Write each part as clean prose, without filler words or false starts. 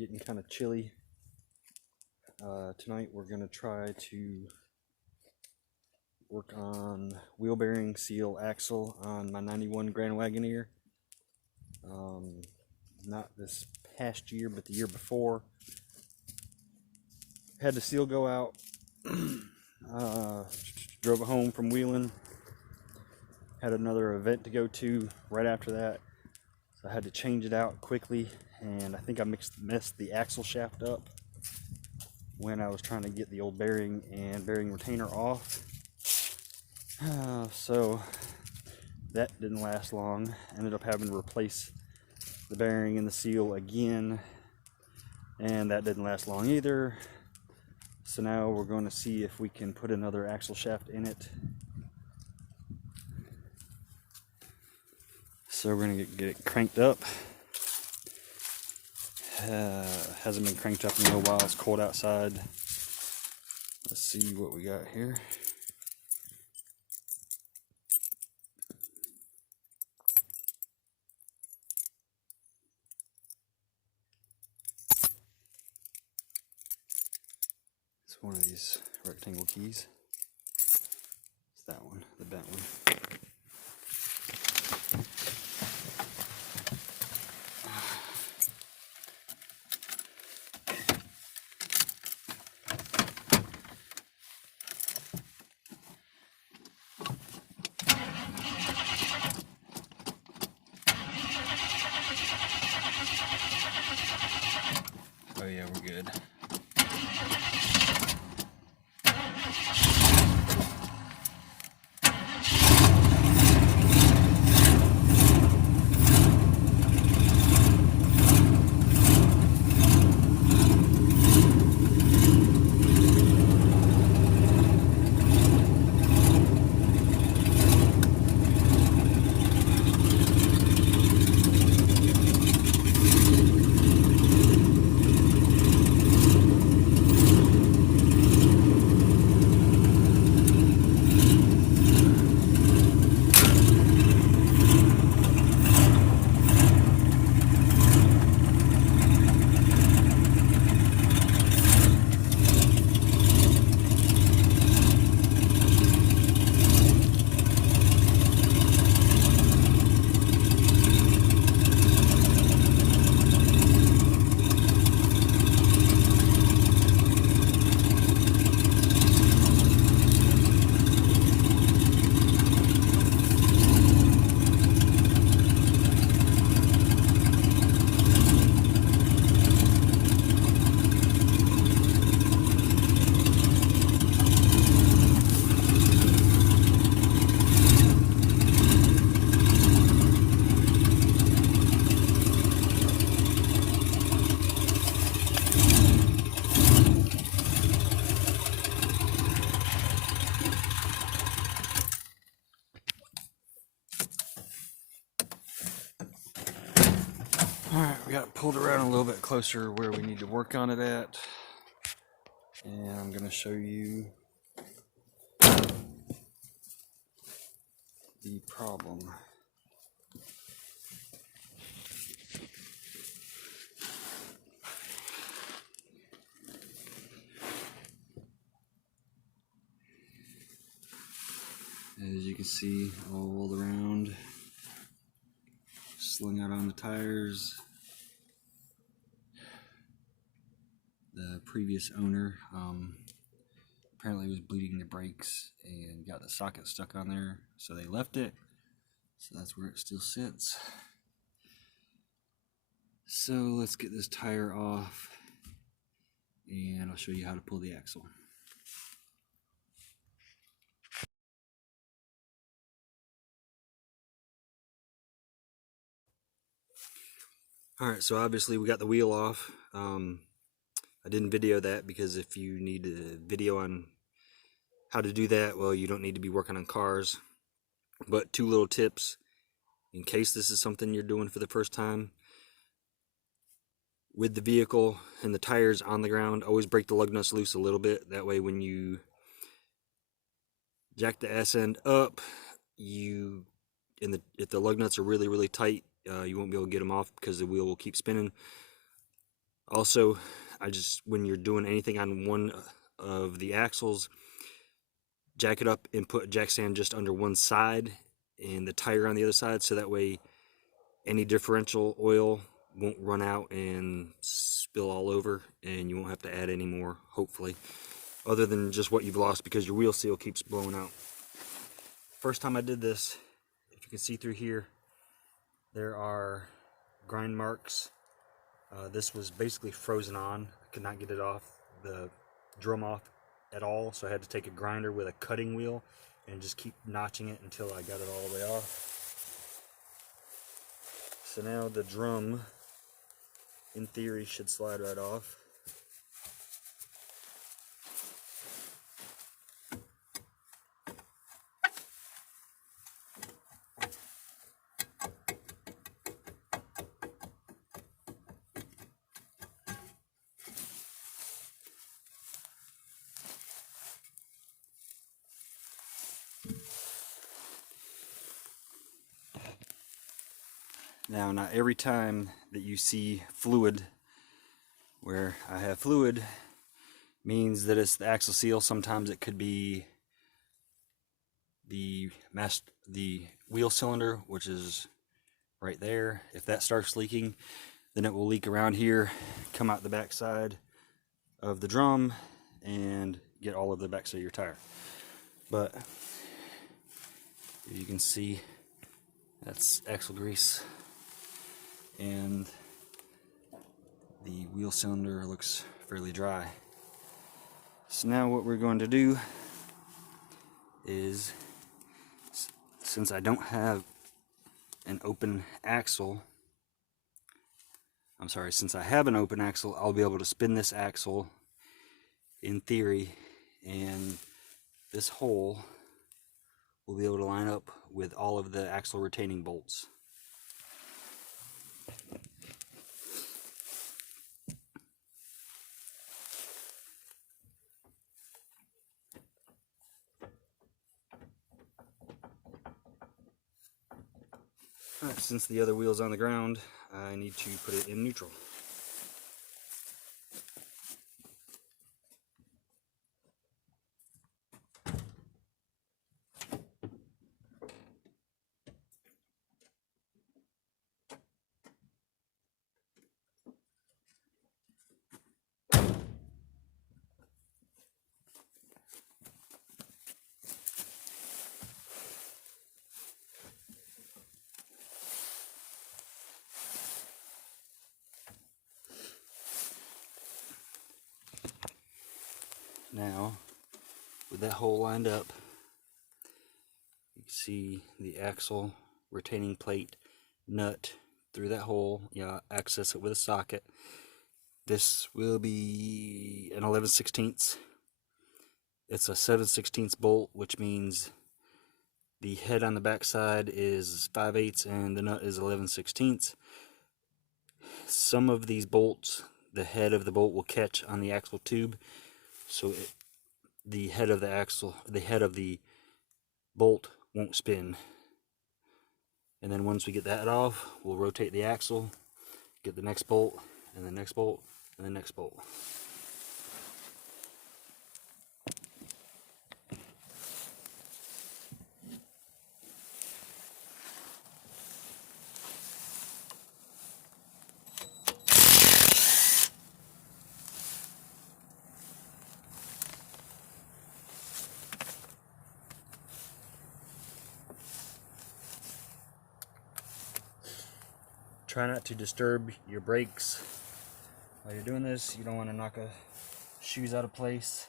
getting kind of chilly. Tonight we're going to try to work on wheel bearing seal axle on my 91 Grand Wagoneer. Not this past year, but the year before. Had the seal go out. Drove it home from wheeling. Had another event to go to right after that, so I had to change it out quickly, and I think I messed the axle shaft up when I was trying to get the old bearing and bearing retainer off. So that didn't last long. Ended up having to replace the bearing and the seal again, and that didn't last long either. So now we're going to see if we can put another axle shaft in it. So we're going to get it cranked up. Hasn't been cranked up in a little while. It's cold outside. Let's see what we got here. It's one of these rectangle keys. It's that one, the bent one. Oh yeah, we're good. Alright, we got it pulled around a little bit closer where we need to work on it at. And I'm going to show you the problem. As you can see, all around, slung out on the tires. The previous owner apparently was bleeding the brakes and got the socket stuck on there, so they left it. So that's where it still sits. So let's get this tire off and I'll show you how to pull the axle. Alright, so obviously we got the wheel off. I didn't video that because if you need a video on how to do that, well, you don't need to be working on cars. But two little tips in case this is something you're doing for the first time. With the vehicle and the tires on the ground, always break the lug nuts loose a little bit. That way when you jack the ass end up, if the lug nuts are really tight, you won't be able to get them off because the wheel will keep spinning. Also, when you're doing anything on one of the axles, jack it up and put jack stand just under one side and the tire on the other side, so that way any differential oil won't run out and spill all over, and you won't have to add any more, hopefully, other than just what you've lost because your wheel seal keeps blowing out. First time I did this, if you can see through here, there are grind marks. This was basically frozen on. I could not get it off, the drum off at all, so I had to take a grinder with a cutting wheel and just keep notching it until I got it all the way off. So now the drum, in theory, should slide right off. Now, not every time that you see fluid, where I have fluid, means that it's the axle seal. Sometimes it could be the wheel cylinder, which is right there. If that starts leaking, then it will leak around here, come out the back side of the drum, and get all of the backside of your tire. But if you can see, that's axle grease, and the wheel cylinder looks fairly dry. So now what we're going to do is, since I don't have an open axle, since I have an open axle, I'll be able to spin this axle in theory, and this hole will be able to line up with all of the axle retaining bolts. Alright, since the other wheel's on the ground, I need to put it in neutral. Now, with that hole lined up, you can see the axle retaining plate nut through that hole. Access it with a socket. This will be an 11/16. It's a 7/16 bolt, which means the head on the back side is 5/8 and the nut is 11/16. Some of these bolts, the head of the bolt will catch on the axle tube, so the head of the bolt won't spin. And then once we get that off, we'll rotate the axle, get the next bolt, and the next bolt, and the next bolt. Try not to disturb your brakes while you're doing this. You don't want to knock shoes out of place.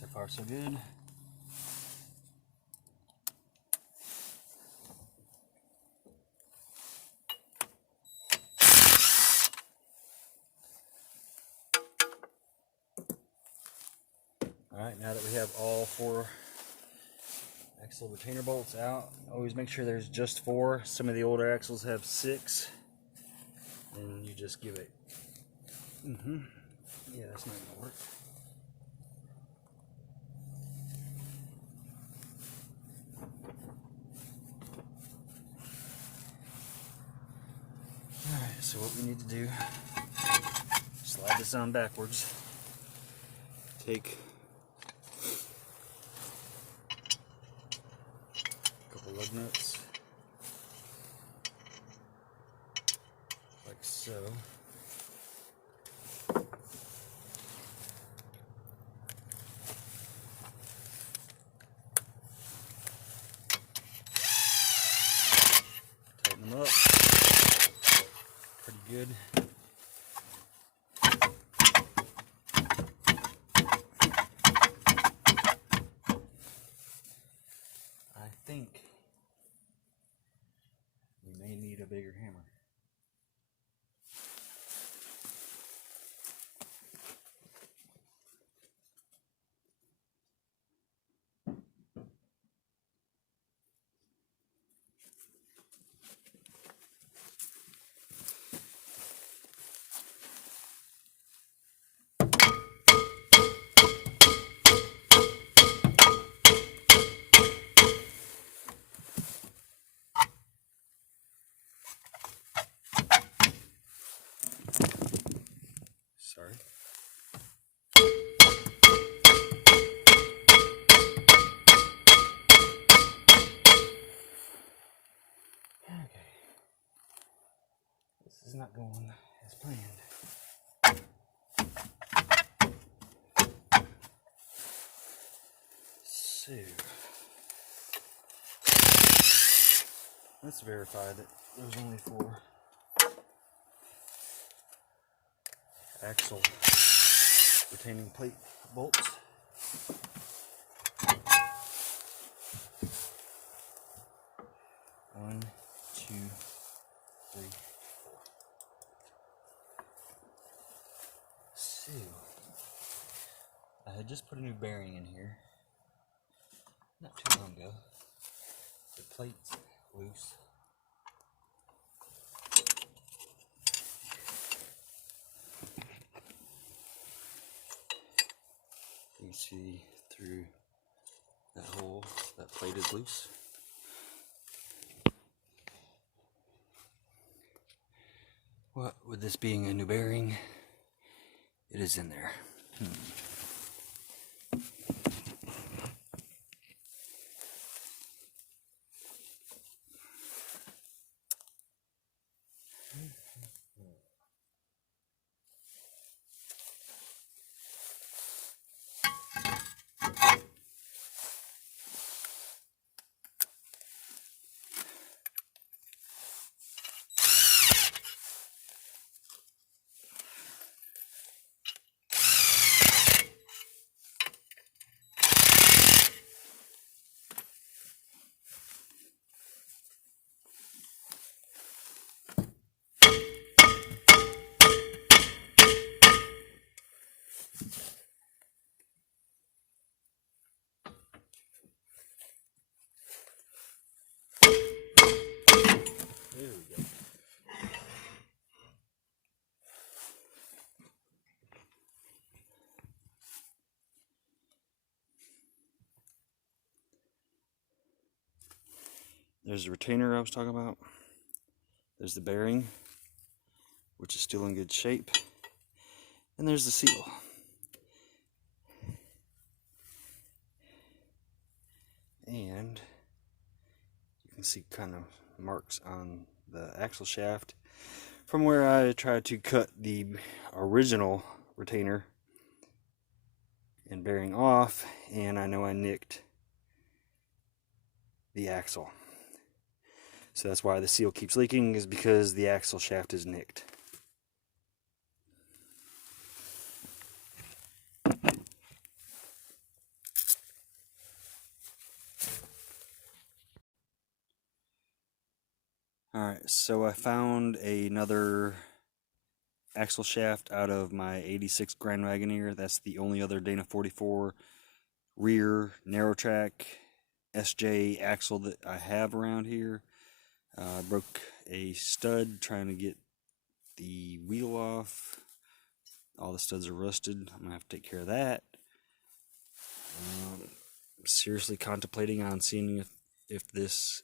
So far, so good. Alright, now that we have all 4 axle retainer bolts out, always make sure there's just 4. Some of the older axles have 6. And you just give it. Yeah, that's not gonna work. Alright, so what we need to do, slide this on backwards. Take a couple lug nuts, like so. Tighten them up. Pretty good. I think we may need a bigger hammer. Sorry. Okay. This is not going as planned. So, let's verify that there's only 4 axle retaining plate bolts. One, two, three, 4. So, I had just put a new bearing in here not too long ago. The plate's loose. You can see through that hole, that plate is loose. What with this being a new bearing, it is in there. There we go. There's the retainer I was talking about. There's the bearing, which is still in good shape. And there's the seal. And you can see kind of marks on the axle shaft from where I tried to cut the original retainer and bearing off, and I know I nicked the axle. So that's why the seal keeps leaking, is because the axle shaft is nicked. Alright, so I found another axle shaft out of my 86 Grand Wagoneer. That's the only other Dana 44 rear narrow track SJ axle that I have around here. I broke a stud trying to get the wheel off. All the studs are rusted. I'm gonna have to take care of that. Seriously contemplating on seeing if this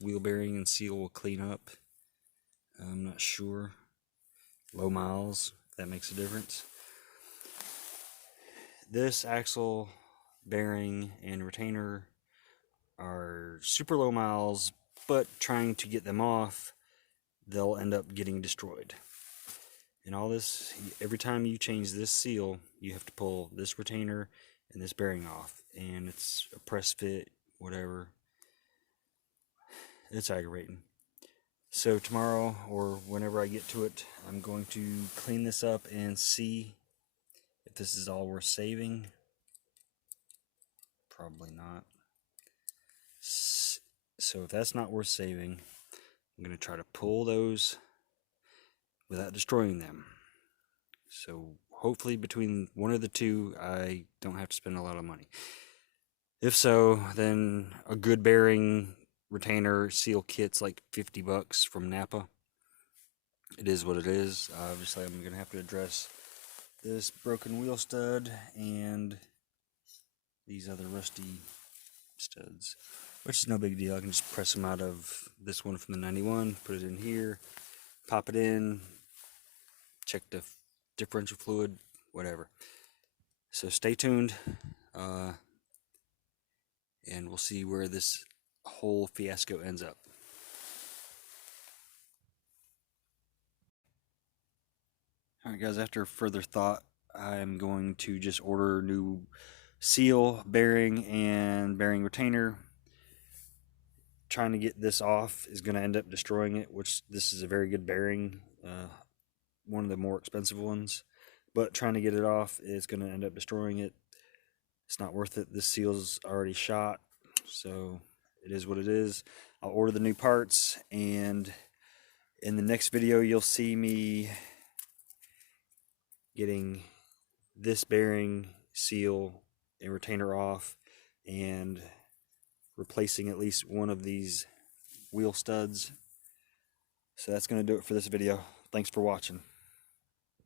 wheel bearing and seal will clean up. I'm not sure. Low miles, if that makes a difference. This axle, bearing, and retainer are super low miles, but trying to get them off, they'll end up getting destroyed. And all this, every time you change this seal, you have to pull this retainer and this bearing off. And it's a press fit, whatever. It's aggravating. So tomorrow, or whenever I get to it, I'm going to clean this up and see if this is all worth saving. Probably not. So if that's not worth saving, I'm going to try to pull those without destroying them. So hopefully between one of the two, I don't have to spend a lot of money. If so, then a good bearing retainer seal kit's like $50 from Napa. It is what it is. Obviously, I'm going to have to address this broken wheel stud and these other rusty studs, which is no big deal. I can just press them out of this one from the 91, put it in here, pop it in, check the differential fluid, whatever. So stay tuned, and we'll see where this whole fiasco ends up. Alright guys, after further thought, I'm going to just order new seal, bearing, and bearing retainer. Trying to get this off is going to end up destroying it, which this is a very good bearing, one of the more expensive ones, but trying to get it off is going to end up destroying it. It's not worth it. This seal's already shot, so it is what it is. I'll order the new parts, and in the next video you'll see me getting this bearing, seal, and retainer off, and replacing at least one of these wheel studs. So that's going to do it for this video. Thanks for watching.